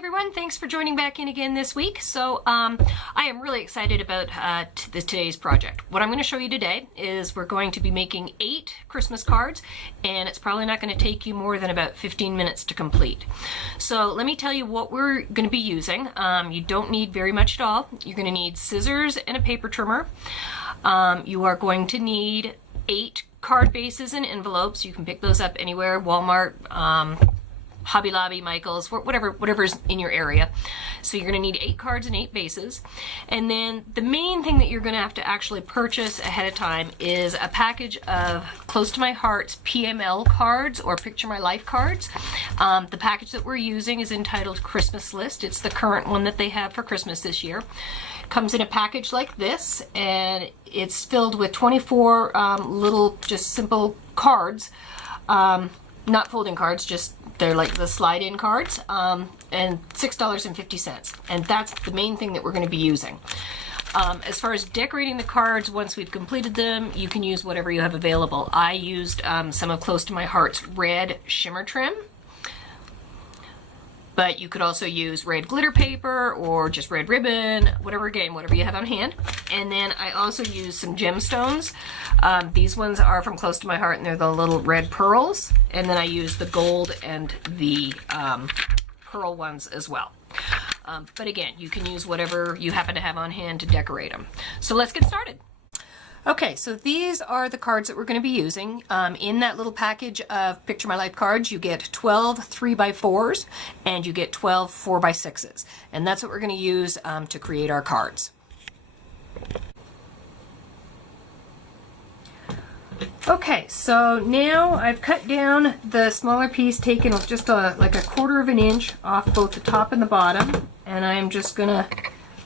everyone, thanks for joining back in again this week. So I am really excited about today's project. What I'm going to show you today is we're going to be making 8 Christmas cards, and it's probably not going to take you more than about 15 minutes to complete. So let me tell you what we're going to be using. You don't need very much at all. You're going to need scissors and a paper trimmer. You are going to need 8 card bases and envelopes. You can pick those up anywhere, Walmart, Hobby Lobby, Michael's, whatever's in your area. So you're going to need 8 cards and 8 bases. And then the main thing that you're going to have to actually purchase ahead of time is a package of Close to My Heart's PML cards, or Picture My Life cards. The package that we're using is entitled Christmas List. It's the current one that they have for Christmas this year. Comes in a package like this, and it's filled with 24 little, just simple cards. Not folding cards, just they're like the slide-in cards, and $6.50. And that's the main thing that we're going to be using. As far as decorating the cards, once we've completed them, you can use whatever you have available. I used some of Close to My Heart's red shimmer trim, but you could also use red glitter paper or just red ribbon, whatever you have on hand. And then I also used some gemstones. These ones are from Close to My Heart, and they're the little red pearls. And then I used the gold and the pearl ones as well. But again, you can use whatever you happen to have on hand to decorate them. So let's get started. Okay, so these are the cards that we're going to be using. In that little package of Picture My Life cards, you get 12 3x4s and you get 12 4x6s. And that's what we're going to use to create our cards. Okay, so now I've cut down the smaller piece, taken just like a 1/4 of an inch off both the top and the bottom, and I'm just going to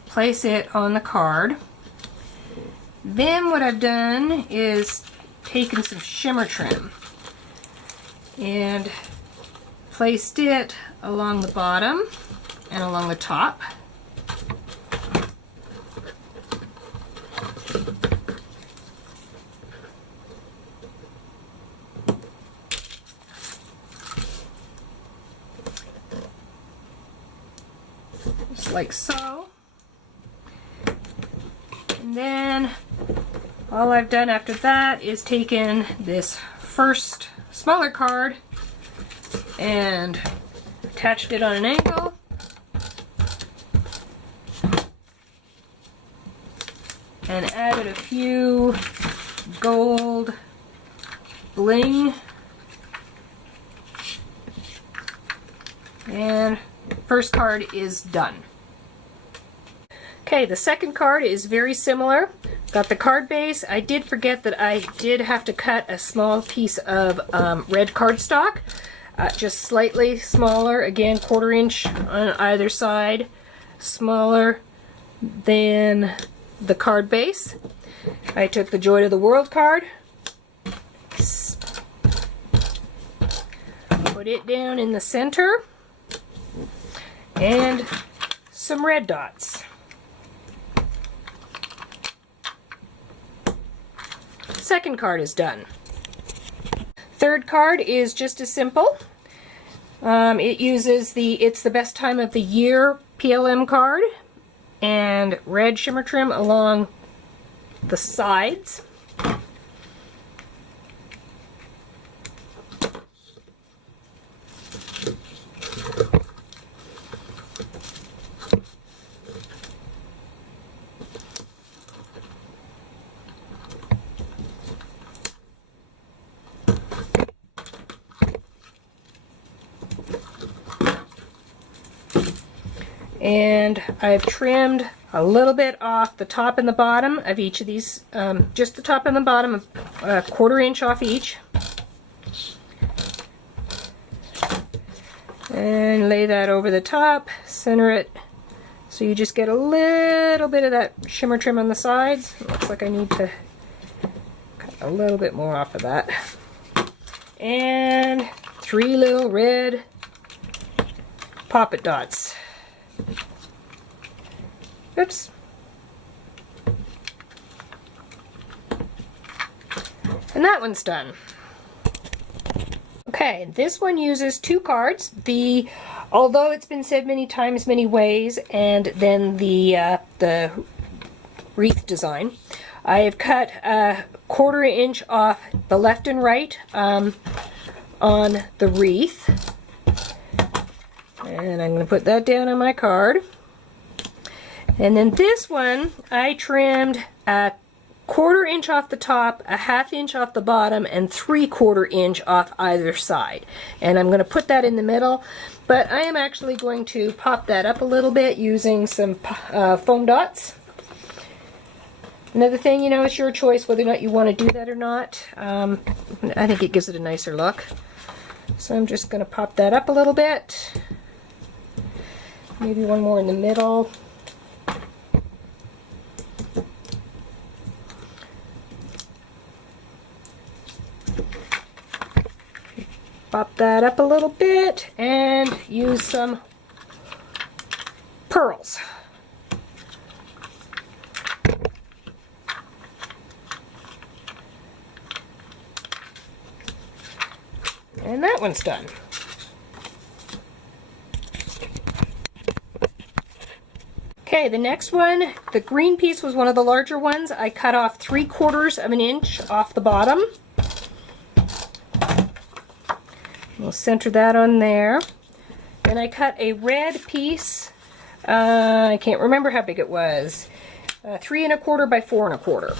place it on the card. Then what I've done is taken some shimmer trim and placed it along the bottom and along the top. Just like so. And then all I've done after that is taken this first smaller card and attached it on an angle. And added a few gold bling. And first card is done. Okay, the second card is very similar. Got the card base. I did forget that I did have to cut a small piece of red cardstock, just slightly smaller, again 1/4 inch on either side, smaller than the card base. I took the Joy to the World card, put it down in the center, and some red dots. Second card is done. Third card is just as simple. It uses It's the Best Time of the Year PLM card and red shimmer trim along the sides. And I've trimmed a little bit off the top and the bottom of each of these, just the top and the bottom, a 1/4 inch off each. And lay that over the top, center it, so you just get a little bit of that shimmer trim on the sides. It looks like I need to cut a little bit more off of that. And 3 little red poppet dots. Oops. And that one's done. Okay, this one uses 2 cards. The although it's been said many times, many ways, and then the wreath design, I have cut a 1/4 inch off the left and right on the wreath. And I'm going to put that down on my card. And then this one, I trimmed a 1/4 inch off the top, a 1/2 inch off the bottom, and 3/4 inch off either side. And I'm going to put that in the middle, but I am actually going to pop that up a little bit using some foam dots. Another thing, you know, it's your choice whether or not you want to do that or not. I think it gives it a nicer look. So I'm just going to pop that up a little bit. Maybe one more in the middle. Pop that up a little bit and use some pearls. And that one's done. Okay, the next one, the green piece was one of the larger ones. I cut off 3/4 of an inch off the bottom. We'll center that on there. Then I cut a red piece. I can't remember how big it was. 3 1/4 by 4 1/4.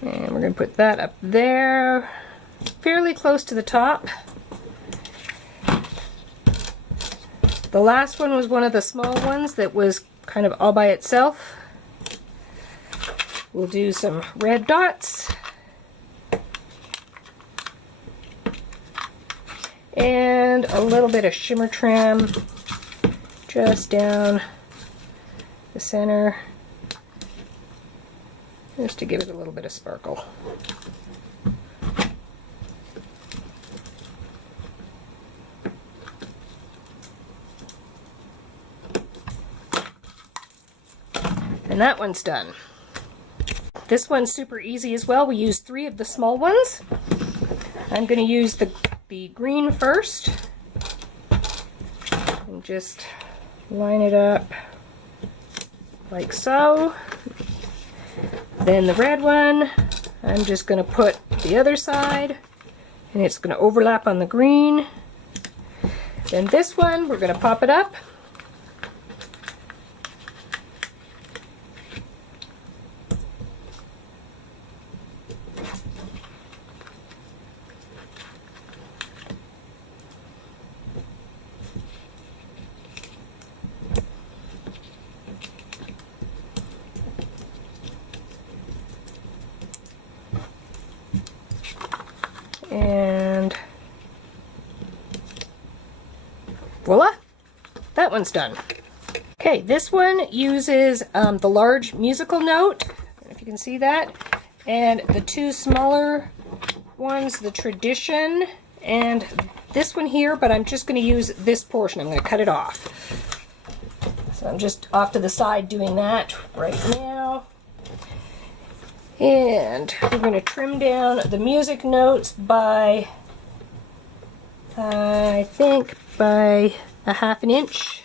And we're going to put that up there, fairly close to the top. The last one was one of the small ones that was kind of all by itself. We'll do some red dots. And a little bit of shimmer trim just down the center, just to give it a little bit of sparkle. And that one's done. This one's super easy as well. We used 3 of the small ones. I'm going to use the green first and just line it up like so. Then the red one, I'm just going to put the other side, and it's going to overlap on the green. Then this one, we're going to pop it up. And voila, that one's done. Okay, this one uses the large musical note, if you can see that, and the 2 smaller ones, the tradition, and this one here, but I'm just going to use this portion. I'm going to cut it off. So I'm just off to the side doing that right now. And we're going to trim down the music notes by, I think, by a 1/2 inch.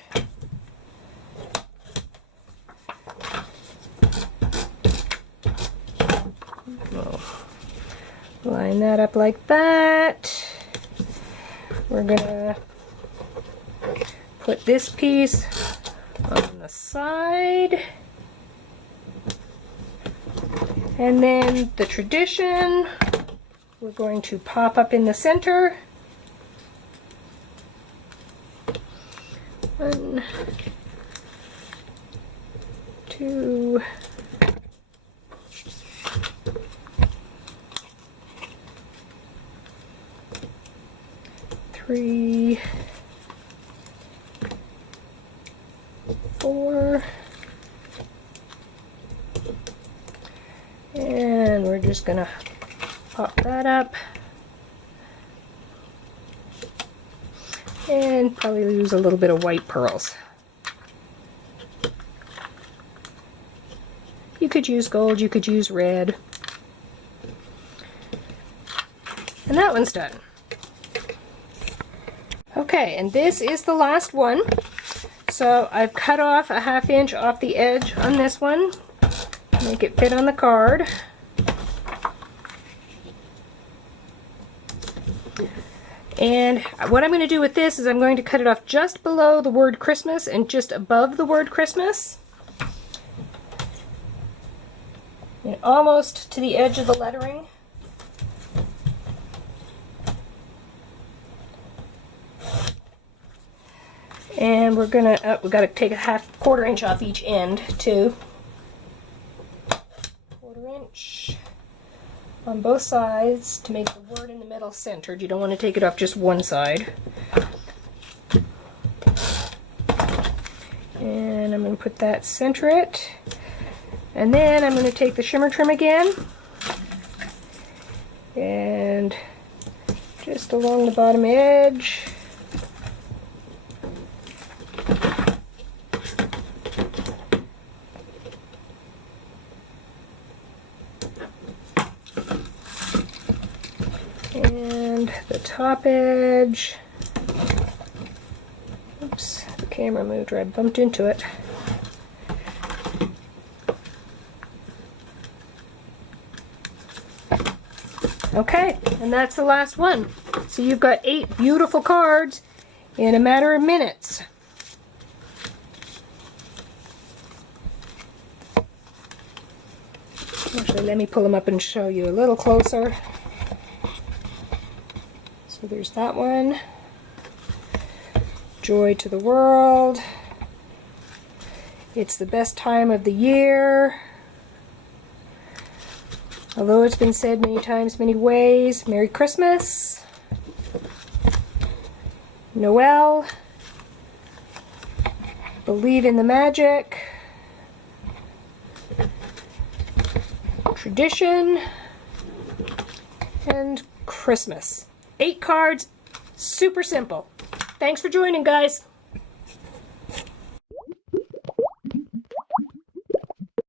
We'll line that up like that. We're going to put this piece on the side. And then the tradition, we're going to pop up in the center. 1, 2, 3, 4. And we're just going to pop that up and probably use a little bit of white pearls. You could use gold, you could use red. And that one's done. Okay, and this is the last one. So I've cut off a 1/2 inch off the edge on this one, make it fit on the card. And what I'm going to do with this is I'm going to cut it off just below the word Christmas and just above the word Christmas. And almost to the edge of the lettering. And we're gonna, we've got to take a 1/4 inch off each end too. 1/4 inch on both sides to make the word in the middle centered. You don't want to take it off just one side. And I'm going to put that, center it. And then I'm going to take the shimmer trim again and just along the bottom edge. And the top edge. Oops, the camera moved or I bumped into it. Okay, and that's the last one. So you've got 8 beautiful cards in a matter of minutes. Actually, let me pull them up and show you a little closer. So there's that one. Joy to the world. It's the best time of the year. Although it's been said many times, many ways. Merry Christmas. Noel. Believe in the magic. Tradition. And Christmas. 8 cards, super simple. Thanks for joining, guys.